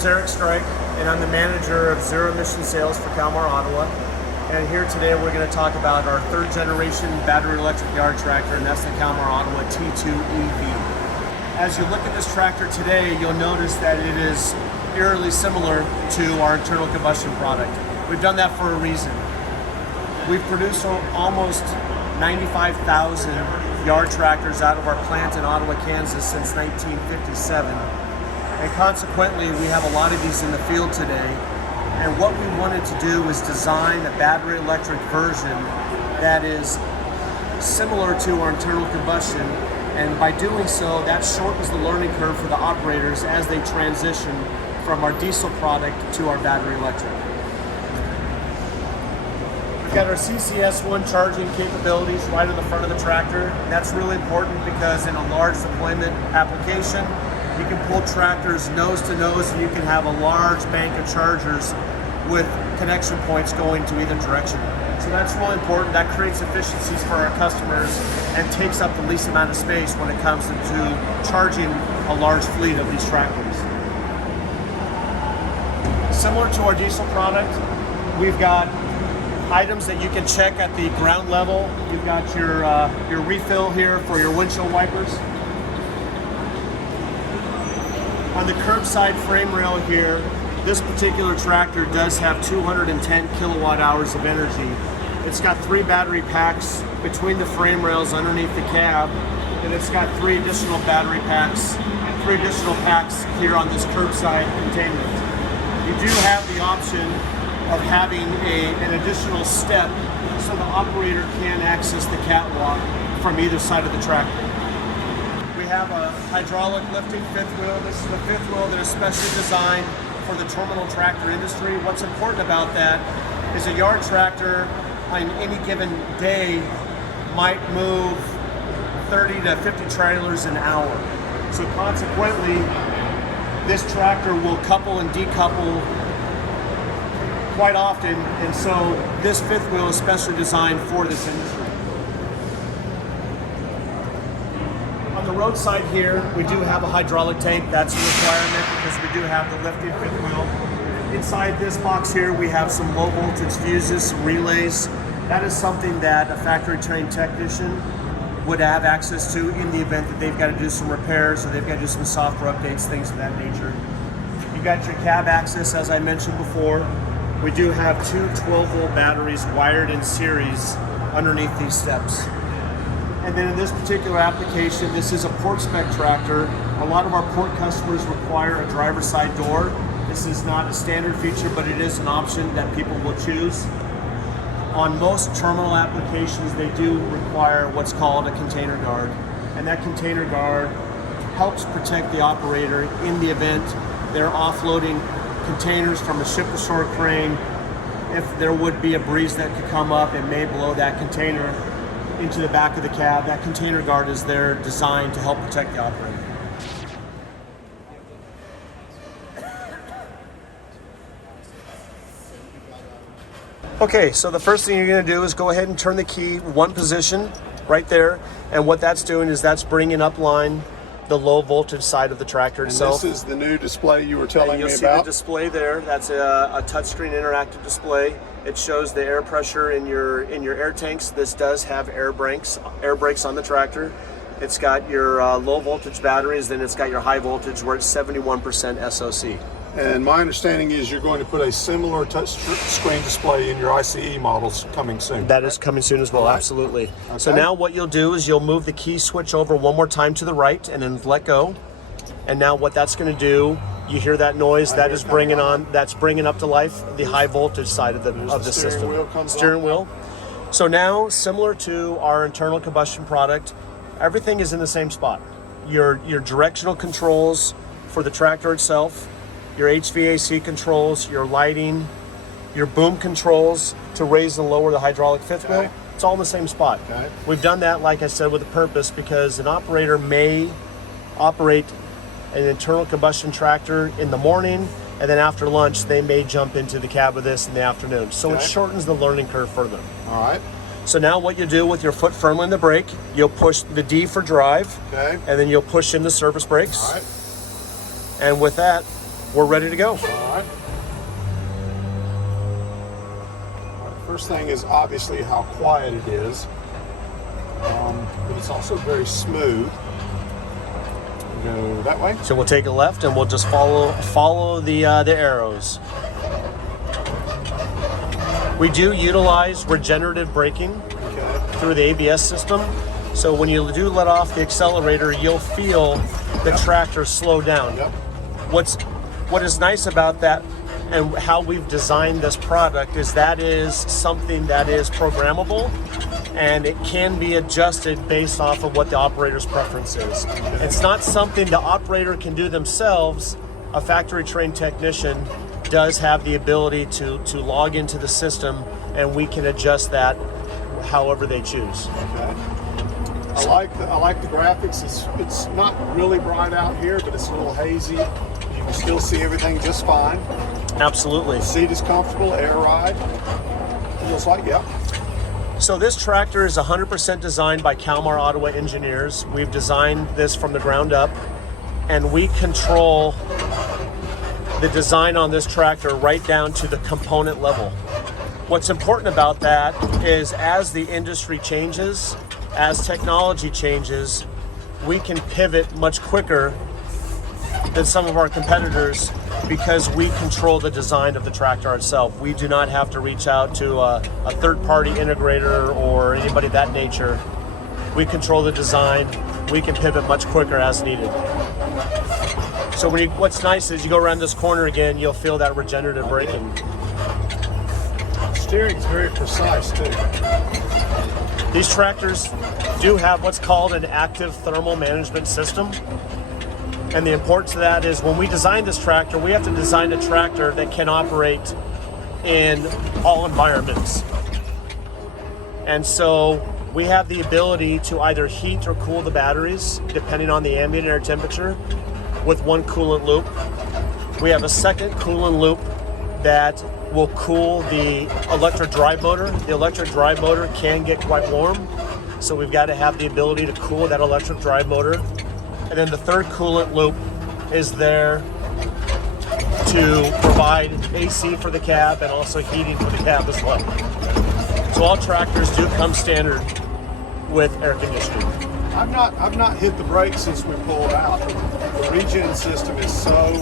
is Eric Streich, and I'm the manager of Zero-emission sales for Kalmar, Ottawa. And here today we're going to talk about our third generation battery electric yard tractor, and that's the Kalmar Ottawa T2 EV. As you look at this tractor today, you'll notice that it is eerily similar to our internal combustion product. We've done that for a reason. We've produced almost 95,000 yard tractors out of our plant in Ottawa, Kansas since 1957. And consequently, we have a lot of these in the field today. And what we wanted to do was design a battery electric version that is similar to our internal combustion. And by doing so, that shortens the learning curve for the operators as they transition from our diesel product to our battery electric. We've got our CCS1 charging capabilities right on the front of the tractor. And that's really important because in a large deployment application, you can pull tractors nose to nose and you can have a large bank of chargers with connection points going to either direction. So that's really important. That creates efficiencies for our customers and takes up the least amount of space when it comes to charging a large fleet of these tractors. Similar to our diesel product, we've got items that you can check at the ground level. You've got your refill here for your windshield wipers. On the curbside frame rail here, this particular tractor does have 210 kilowatt hours of energy. It's got 3 battery packs between the frame rails underneath the cab, and it's got 3 additional battery packs and 3 additional packs here on this curbside containment. You do have the option of having an additional step so the operator can access the catwalk from either side of the tractor. We have a hydraulic lifting fifth wheel. This is the fifth wheel that is specially designed for the terminal tractor industry. What's important about that is a yard tractor on any given day might move 30 to 50 trailers an hour. So consequently, this tractor will couple and decouple quite often, and so this fifth wheel is specially designed for this industry. On the roadside here, we do have a hydraulic tank. That's a requirement because we do have the lifting fifth wheel. Inside this box here, we have some low voltage fuses, some relays. That is something that a factory trained technician would have access to in the event that they've got to do some repairs or they've got to do some software updates, things of that nature. You've got your cab access, as I mentioned before. We do have 2 12-volt batteries wired in series underneath these steps. And then in this particular application, this is a port spec tractor. A lot of our port customers require a driver's side door. This is not a standard feature, but it is an option that people will choose. On most terminal applications, they do require what's called a container guard. And that container guard helps protect the operator in the event they're offloading containers from a ship-to-shore crane. If there would be a breeze that could come up, it may blow that container into the back of the cab. That container guard is there designed to help protect the operator. Okay, so the first thing you're going to do is go ahead and turn the key one position right there, and what that's doing is that's bringing up line the low voltage side of the tractor itself. And this is the new display you were telling me about? You'll see the display there. That's a touchscreen interactive display. It shows the air pressure in your air tanks. This does have air brakes on the tractor. It's got your low voltage batteries, then it's got your high voltage where it's 71% SOC. And my understanding is you're going to put a similar touch screen display in your ICE models coming soon. That is coming soon as well, right. Absolutely. Okay. So now what you'll do is you'll move the key switch over one more time to the right and then let go. And now what that's going to do, you hear that noise, that is bringing up to life the high voltage side of the system. Steering wheel. So now, similar to our internal combustion product, everything is in the same spot. Your directional controls for the tractor itself, your HVAC controls, your lighting, your boom controls to raise and lower the hydraulic fifth wheel. It's all in the same spot. Okay. We've done that, like I said, with a purpose because an operator may operate an internal combustion tractor in the morning, and then after lunch, they may jump into the cab of this in the afternoon. So it shortens the learning curve for them. All right. So now what you do with your foot firmly in the brake, you'll push the D for drive, okay, and then you'll push in the service brakes. All right. And with that, we're ready to go. All right. First thing is obviously how quiet it is, but it's also very smooth. Go that way. So we'll take a left and we'll just follow the arrows. We do utilize regenerative braking through the ABS system. So when you do let off the accelerator, you'll feel the tractor slow down. Yep. What is nice about that and how we've designed this product is that is something that is programmable, and it can be adjusted based off of what the operator's preference is. It's not something the operator can do themselves. A factory trained technician does have the ability to log into the system, and we can adjust that however they choose. Okay. I like the graphics. It's not really bright out here, but it's a little hazy. You can still see everything just fine. Absolutely. The seat is comfortable, air ride. Feels like, yep. So this tractor is 100% designed by Kalmar, Ottawa engineers. We've designed this from the ground up, and we control the design on this tractor right down to the component level. What's important about that is as the industry changes, as technology changes, we can pivot much quicker than some of our competitors because we control the design of the tractor itself. We do not have to reach out to a third-party integrator or anybody of that nature. We control the design. We can pivot much quicker as needed. So what's nice is you go around this corner again, you'll feel that regenerative braking. Steering is very precise too. These tractors do have what's called an active thermal management system. And the importance of that is when we design this tractor, we have to design a tractor that can operate in all environments. And so we have the ability to either heat or cool the batteries depending on the ambient air temperature with one coolant loop. We have a second coolant loop that will cool the electric drive motor. The electric drive motor can get quite warm, so we've got to have the ability to cool that electric drive motor. And then the third coolant loop is there to provide AC for the cab and also heating for the cab as well. So all tractors do come standard with air conditioning. I've not hit the brakes since we pulled out. The regen system is so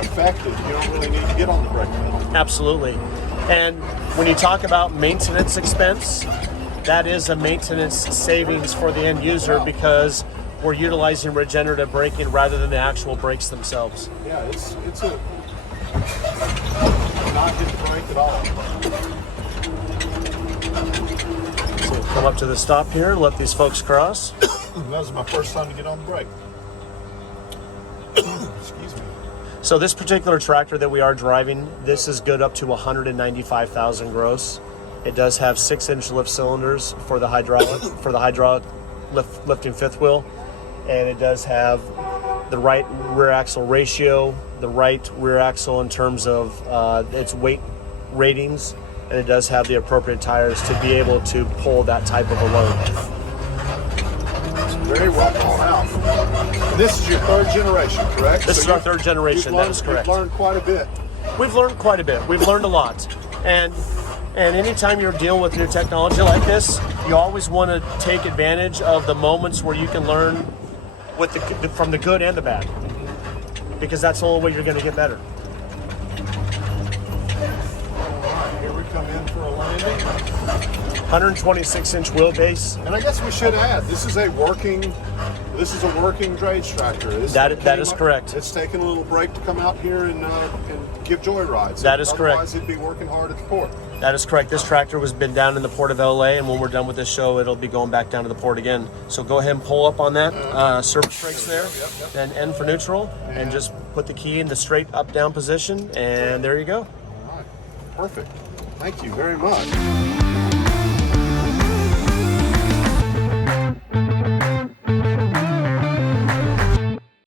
effective. You don't really need to get on the brake pedal. Absolutely. And when you talk about maintenance expense, that is a maintenance savings for the end user because we're utilizing regenerative braking rather than the actual brakes themselves. Yeah, it's a not hit the brake at all. So come up to the stop here, let these folks cross. That was my first time to get on the brake. Excuse me. So this particular tractor that we are driving, this is good up to 195,000 gross. It does have 6-inch lift cylinders for the hydraulic lifting fifth wheel, and it does have the right rear axle ratio, the right rear axle in terms of its weight ratings, and it does have the appropriate tires to be able to pull that type of a load. It's very well thought out. And this is your third generation, correct? This is our third generation, that is correct. You've learned quite a bit. We've learned quite a bit. We've learned a lot. And anytime you're dealing with new technology like this, you always want to take advantage of the moments where you can learn from the good and the bad, because that's the only way you're going to get better. All right, here we come in for a landing. 126-inch wheelbase. And I guess we should add, this is a working drayage tractor. That is correct. It's taken a little break to come out here and give joyrides. That is correct. Otherwise, it'd be working hard at the port. That is correct. This tractor has been down in the port of LA, and when we're done with this show, it'll be going back down to the port again. So go ahead and pull up on that service brakes there, then N for neutral, and just put the key in the straight up-down position, and there you go. All right, perfect. Thank you very much.